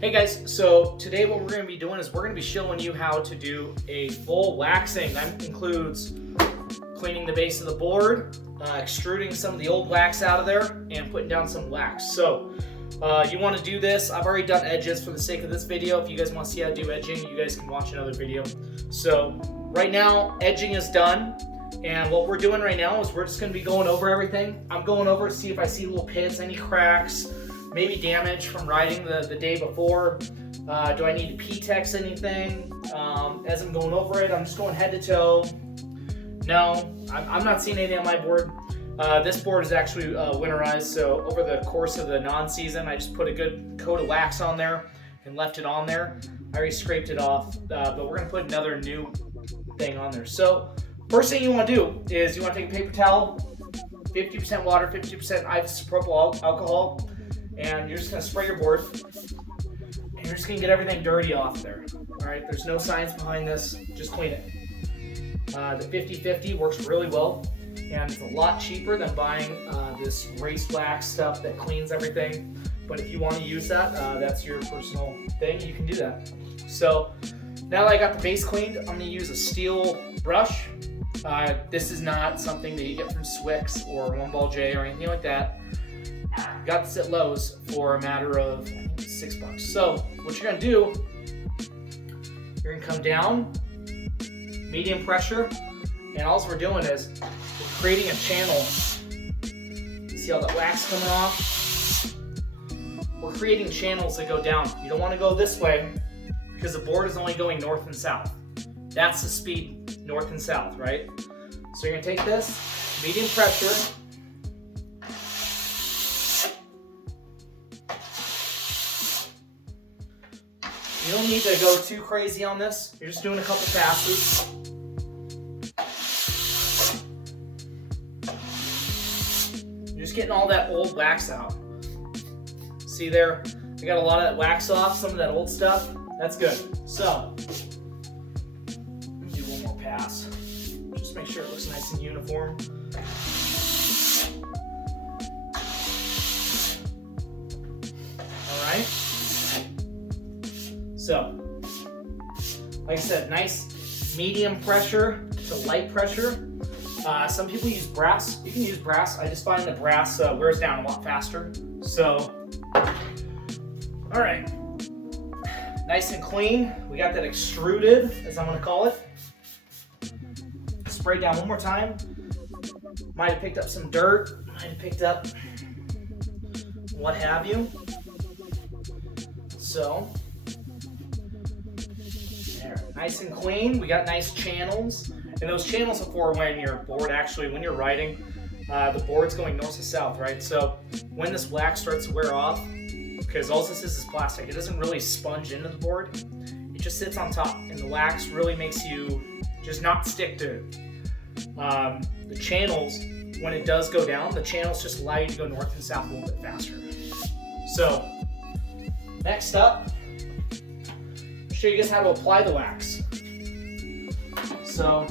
Hey guys, so today what we're going to be doing is we're going to be showing you how to do a full waxing. That includes cleaning the base of the board, extruding some of the old wax out of there, and putting down some wax. So you want to do this. I've already done edges for the sake of this video. If you guys want to see how to do edging, you guys can watch another video. So right now, edging is done. And what we're doing right now is we're just going to be going over everything. I'm going over to see if I see little pits, any cracks, maybe damage from riding the day before. Do I need to P-Tex anything? As I'm going over it, I'm just going head to toe. No, I'm not seeing anything on my board. This board is actually winterized, so over the course of the non-season, I just put a good coat of wax on there and left it on there. I already scraped it off, but we're going to put another new thing on there. So first thing you want to do is you want to take a paper towel, 50% water, 50% isopropyl alcohol, and you're just going to spray your board, and you're just going to get everything dirty off there. All right, there's no science behind this, just clean it. The 50-50 works really well, and it's a lot cheaper than buying this RaceWax stuff that cleans everything. But if you want to use that, that's your personal thing, you can do that. So now that I got the base cleaned, I'm going to use a steel brush. This is not something that you get from Swix or One Ball J or anything like that. Got this at Lowe's for a matter of, I think it's $6. So what you're gonna do, you're gonna come down, medium pressure, and all we're doing is we're creating a channel. See all that wax coming off? We're creating channels that go down. You don't want to go this way because the board is only going north and south. That's the speed, north and south, right? So you're gonna take this, medium pressure, you don't need to go too crazy on this. You're just doing a couple passes. You're just getting all that old wax out. See there? I got a lot of that wax off, some of that old stuff. That's good. So, do one more pass. Just make sure it looks nice and uniform. All right. So, like I said, nice medium pressure to light pressure. Some people use brass. You can use brass. I just find the brass wears down a lot faster. So, all right. Nice and clean. We got that extruded, as I'm going to call it. Spray down one more time. Might have picked up some dirt. Might have picked up what have you. So, nice and clean. We got nice channels, and those channels are for when your board when you're riding, the board's going north to south, right? So when this wax starts to wear off, because all this is plastic, it doesn't really sponge into the board. It just sits on top, and the wax really makes you just not stick to it. The channels, when it does go down, the channels just allow you to go north and south a little bit faster. So next up, show you guys how to apply the wax. So,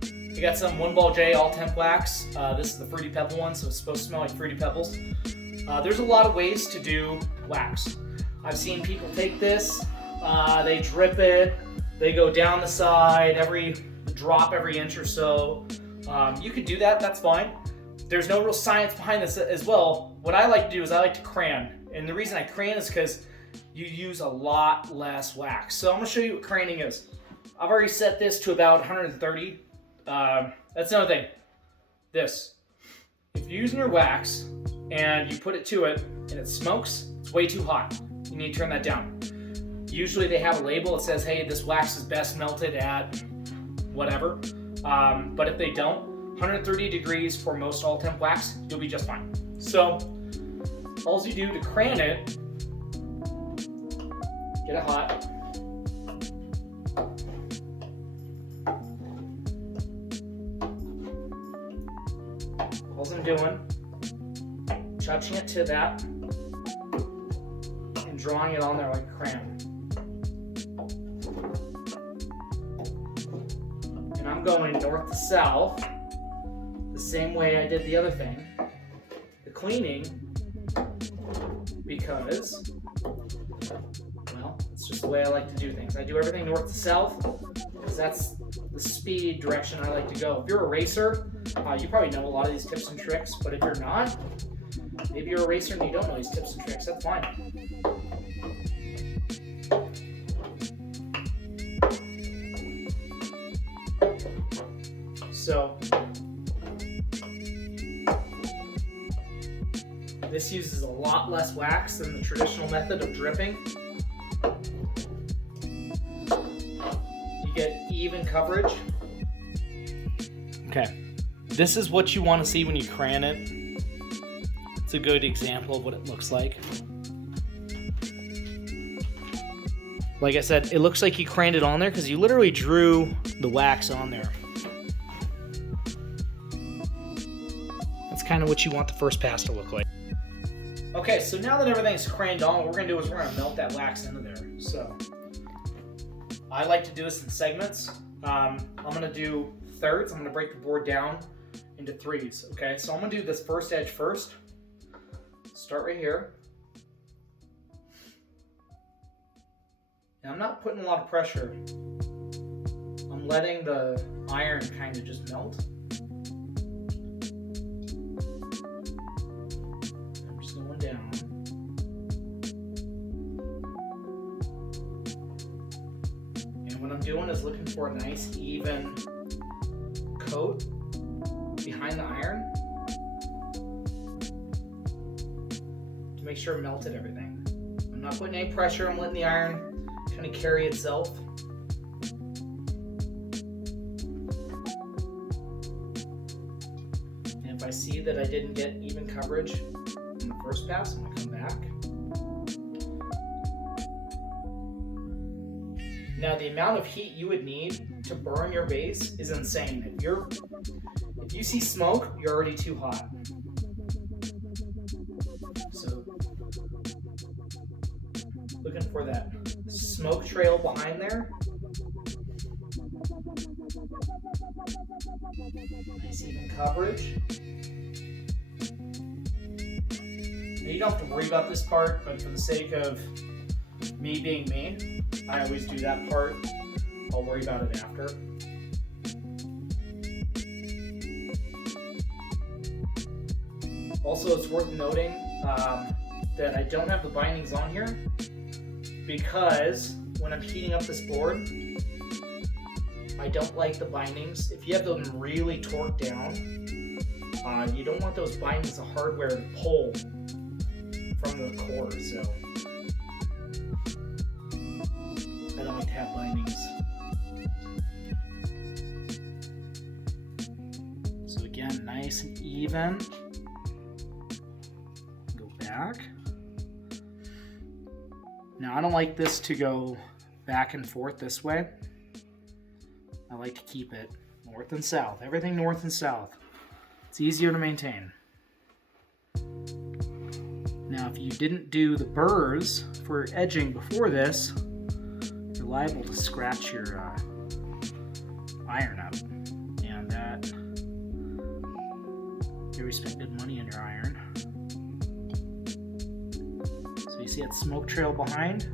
you got some One Ball J all temp wax. This is the Fruity Pebble one, so it's supposed to smell like Fruity Pebbles. There's a lot of ways to do wax. I've seen people take this, they drip it, they go down the side, drop every inch or so. You could do that, that's fine. There's no real science behind this as well. What I like to do is I like to crayon. And the reason I crayon is because you use a lot less wax. So I'm going to show you what crayoning is. I've already set this to about 130. That's another thing. This. If you're using your wax and you put it to it and it smokes, it's way too hot. You need to turn that down. Usually they have a label that says, hey, this wax is best melted at whatever. But if they don't, 130 degrees for most all temp wax, you'll be just fine. So all you do to crayon it, get it hot. All I'm doing, touching it to that and drawing it on there like a crayon. And I'm going north to south the same way I did the other thing. The cleaning because, well, it's just the way I like to do things. I do everything north to south because that's the speed direction I like to go. If you're a racer, you probably know a lot of these tips and tricks, but if you're not, maybe you're a racer and you don't know these tips and tricks, that's fine. So, this uses a lot less wax than the traditional method of dripping. You get even coverage. Okay, this is what you want to see when you crayon it. It's a good example of what it looks like. Like I said, it looks like you crayoned it on there because you literally drew the wax on there. That's kind of what you want the first pass to look like. Okay, so now that everything's crayoned on, what we're going to do is we're going to melt that wax into there. So, I like to do this in segments. I'm going to do thirds. I'm going to break the board down into threes. Okay, so I'm going to do this first edge first. Start right here. And I'm not putting a lot of pressure. I'm letting the iron kind of just melt. I'm just going down. And what I'm doing is looking for a nice even coat behind the iron to make sure it melted everything. I'm not putting any pressure. I'm letting the iron kind of carry itself. And if I see that I didn't get even coverage in the first pass, I'm going to come back. Now the amount of heat you would need to burn your base is insane. If you see smoke, you're already too hot. So looking for that smoke trail behind there. Nice even coverage. Now you don't have to worry about this part, but for the sake of me being me, I always do that part. I'll worry about it after. Also, it's worth noting that I don't have the bindings on here because when I'm heating up this board, I don't like the bindings. If you have them really torqued down, you don't want those bindings of hardware to pull from the core, so I don't like to have bindings. So again, nice and even. Go back. Now I don't like this to go back and forth this way. I like to keep it north and south. Everything north and south. It's easier to maintain. Now if you didn't do the burrs for edging before this, you're liable to scratch your iron up. And that, you spent good money on your iron. So you see that smoke trail behind?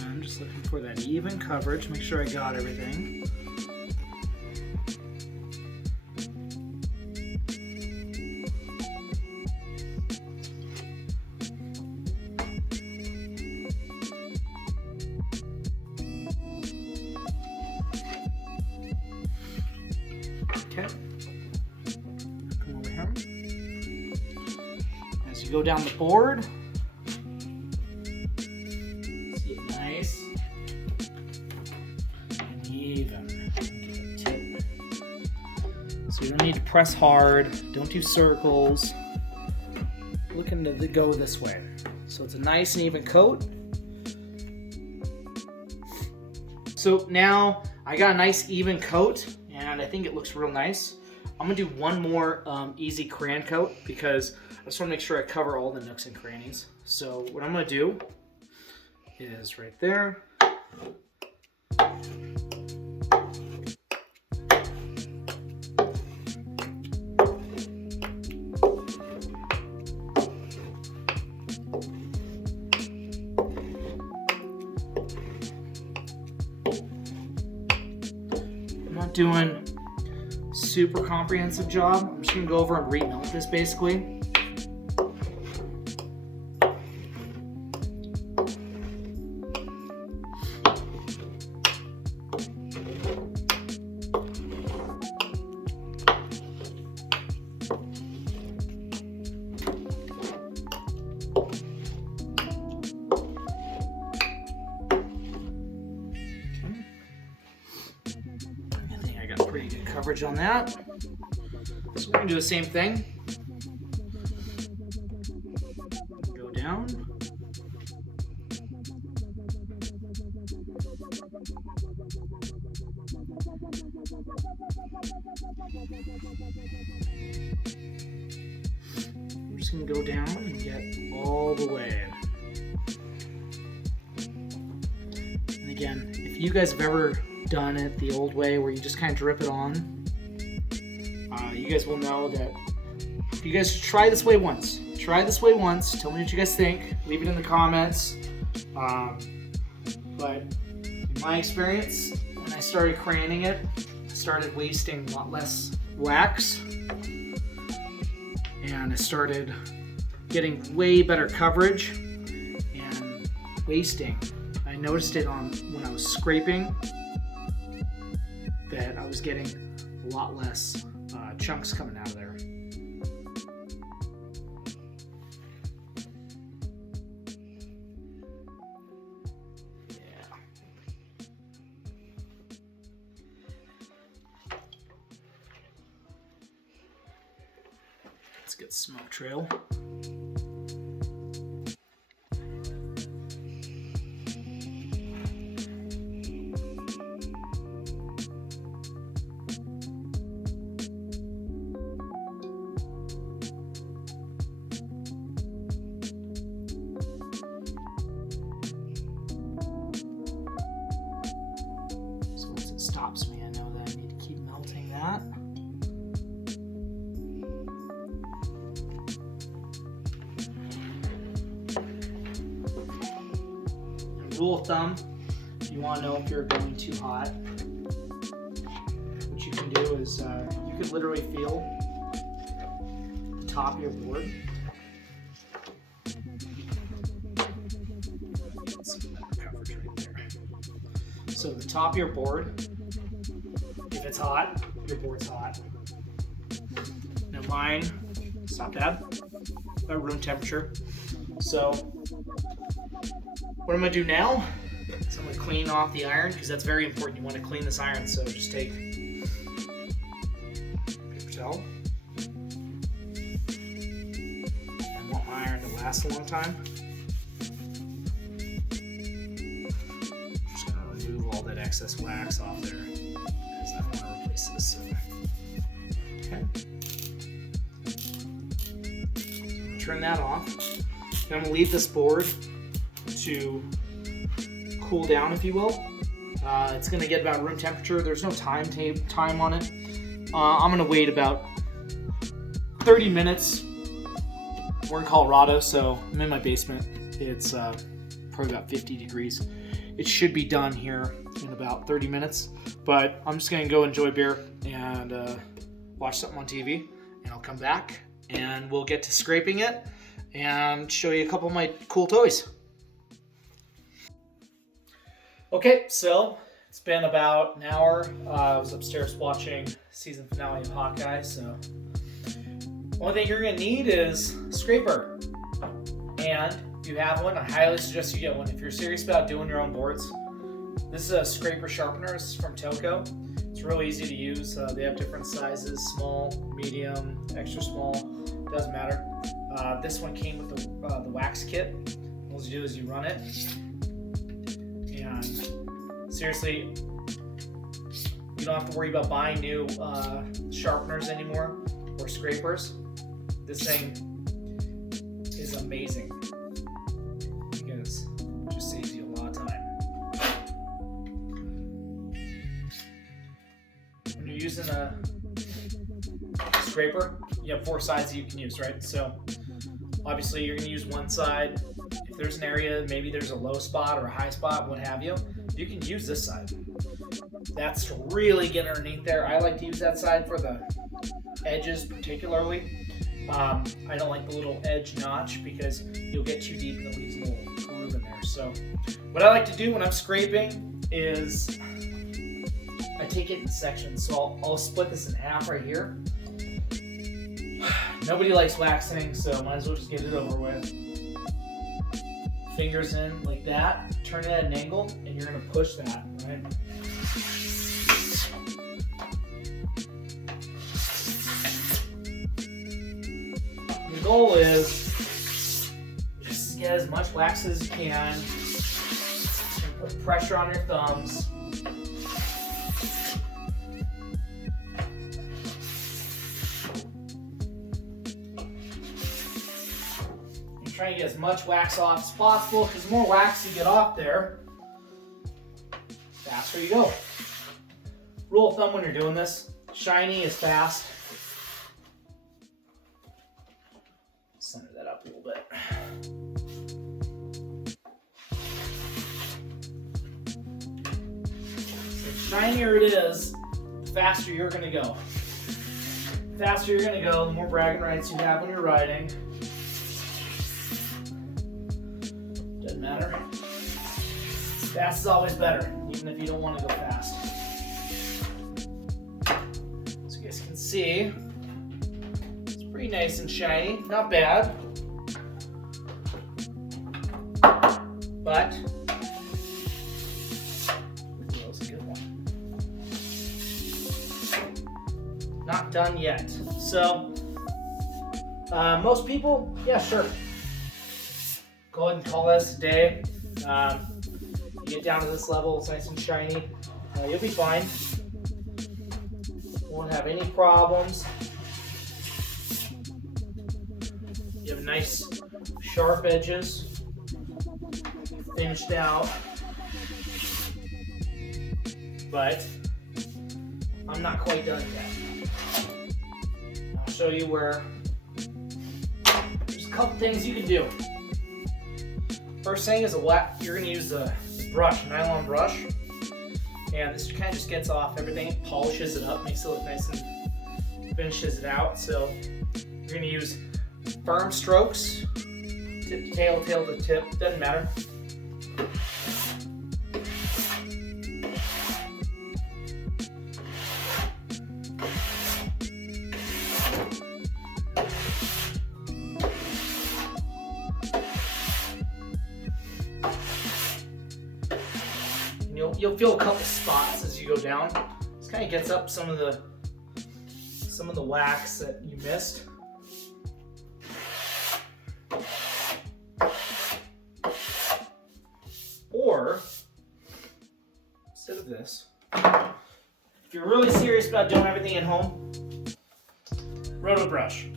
I'm just looking for that even coverage, make sure I got everything. go down the board. See it nice and even. So you don't need to press hard. Don't do circles. Looking to go this way. So it's a nice and even coat. So now I got a nice even coat and I think it looks real nice. I'm gonna do one more easy crayon coat because I just wanna make sure I cover all the nooks and crannies. So what I'm gonna do is right there. I'm not doing super comprehensive job. I'm just gonna go over and remelt this basically. Pretty good coverage on that. So we're gonna do the same thing. Go down. We're just gonna go down and get all the way. And again, if you guys have ever done it the old way where you just kind of drip it on, you guys will know that you guys should try this way once. Try this way once. Tell me what you guys think. Leave it in the comments. But in my experience, when I started crayoning it, I started wasting a lot less wax. And I started getting way better coverage and wasting. I noticed it on when I was scraping that I was getting a lot less chunks coming out of there. Yeah. Let's get smoke trail. Stops me, I know that I need to keep melting that. And rule of thumb, if you want to know if you're going too hot, what you can do is you could literally feel the top of your board. So the top of your board, if it's hot, your board's hot. Now mine, stop that, at room temperature. So what I'm gonna do now is I'm gonna clean off the iron because that's very important. You want to clean this iron, so just take paper towel. I want my iron to last a long time. All that excess wax off there because I want to replace this. So. Okay. So I'm going to turn that off. Then I'm going to leave this board to cool down, if you will. It's going to get about room temperature. There's no time on it. I'm going to wait about 30 minutes. We're in Colorado, so I'm in my basement. It's probably about 50 degrees. It should be done here in about 30 minutes, but I'm just gonna go enjoy beer and watch something on TV, and I'll come back and we'll get to scraping it and show you a couple of my cool toys. Okay, so it's been about an hour. I was upstairs watching season finale of Hawkeye, so only thing you're gonna need is a scraper. And if you have one, I highly suggest you get one. If you're serious about doing your own boards, this is a scraper sharpener. It's from Toko. It's really easy to use. They have different sizes, small, medium, extra small, doesn't matter. This one came with the wax kit. All you do is you run it. And seriously, you don't have to worry about buying new sharpeners anymore or scrapers. This thing is amazing because it just saves you a lot of time. When you're using a scraper, you have 4 sides that you can use, right? So obviously you're going to use one side. If there's an area, maybe there's a low spot or a high spot, what have you, you can use this side. That's to really get underneath there. I like to use that side for the edges particularly. I don't like the little edge notch because you'll get too deep and it leaves a little groove in there. So what I like to do when I'm scraping is I take it in sections. So I'll split this in half right here. Nobody likes waxing, so might as well just get it over with. Fingers in like that, turn it at an angle, and you're gonna push that, right? The goal is just get as much wax as you can, and put pressure on your thumbs. Try to get as much wax off as possible, because the more wax you get off there, the faster you go. Rule of thumb when you're doing this, shiny is fast. Center that up a little bit. So the shinier it is, the faster you're going to go. The faster you're going to go, the more bragging rights you have when you're riding. Doesn't matter. Fast is always better, even if you don't want to go fast. So you guys can see, it's pretty nice and shiny, not bad. But that was a good one. Not done yet. So most people, yeah, sure. Go ahead and call this a day. You get down to this level, it's nice and shiny. You'll be fine. Won't have any problems. You have nice sharp edges, finished out. But I'm not quite done yet. I'll show you where there's a couple things you can do. First thing is you're going to use the brush, nylon brush, and this kind of just gets off everything, polishes it up, makes it look nice and finishes it out. So you're going to use firm strokes, tip to tail, tail to tip, doesn't matter. You'll feel a couple spots as you go down. This kind of gets up some of the wax that you missed. Or instead of this, if you're really serious about doing everything at home, Roto Brush.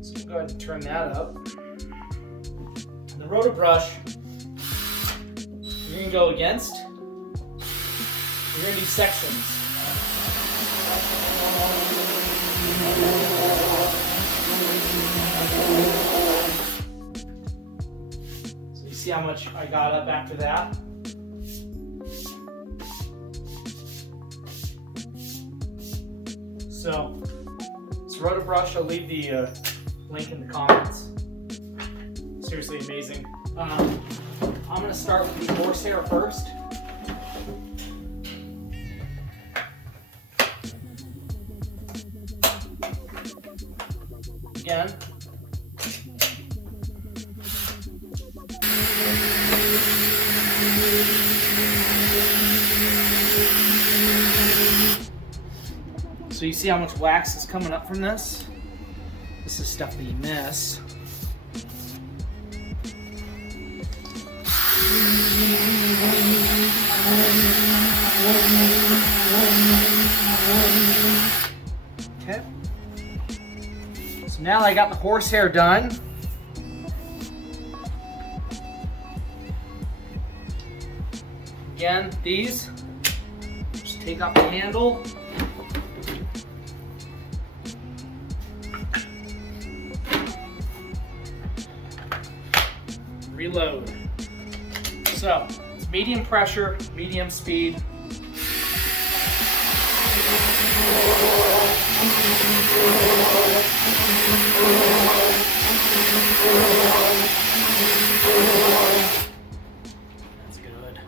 So we'll go ahead and turn that up. And the Roto Brush, you're going to go against, you're going to do sections. So you see how much I got up after that? So, it's Roto Brush. I'll leave the link in the comments. Seriously amazing. I'm going to start with the Horsehair first. Again, you see how much wax is coming up from this? This is stuff that you miss. Okay. So now that I got the horsehair done, again, these, just take off the handle. Reload. So, it's medium pressure, medium speed. That's good.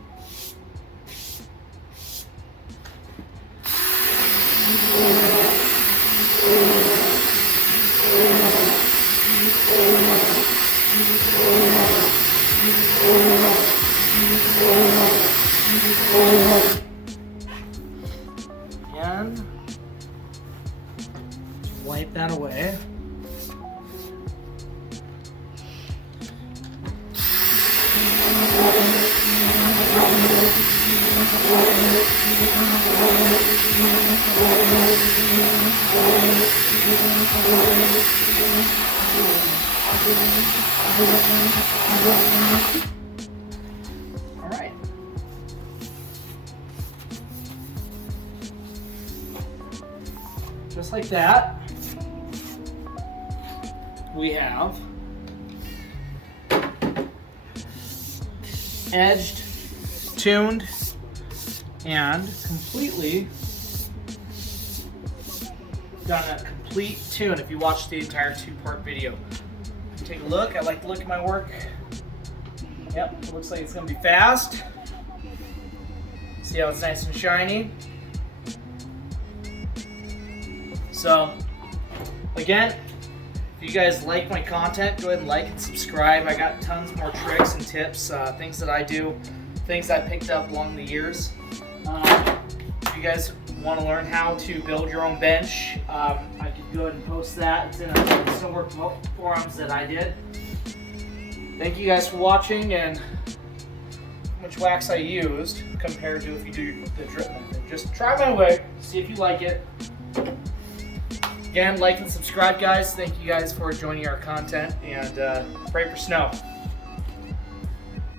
Again, wipe that away. All right. Just like that, we have edged, tuned, and completely done a complete tune if you watch the entire two-part video. Take a look. I like to look at my work. Yep, it looks like it's going to be fast. See how it's nice and shiny? So, again, if you guys like my content, go ahead and like and subscribe. I got tons more tricks and tips, things that I do, things I picked up along the years. If you guys want to learn how to build your own bench, I can go ahead and post that. It's in a Snowboard forums that I did. Thank you guys for watching, and how much wax I used compared to if you do the drip method. Just try my way, see if you like it. Again, like and subscribe, guys. Thank you guys for joining our content, and pray for snow.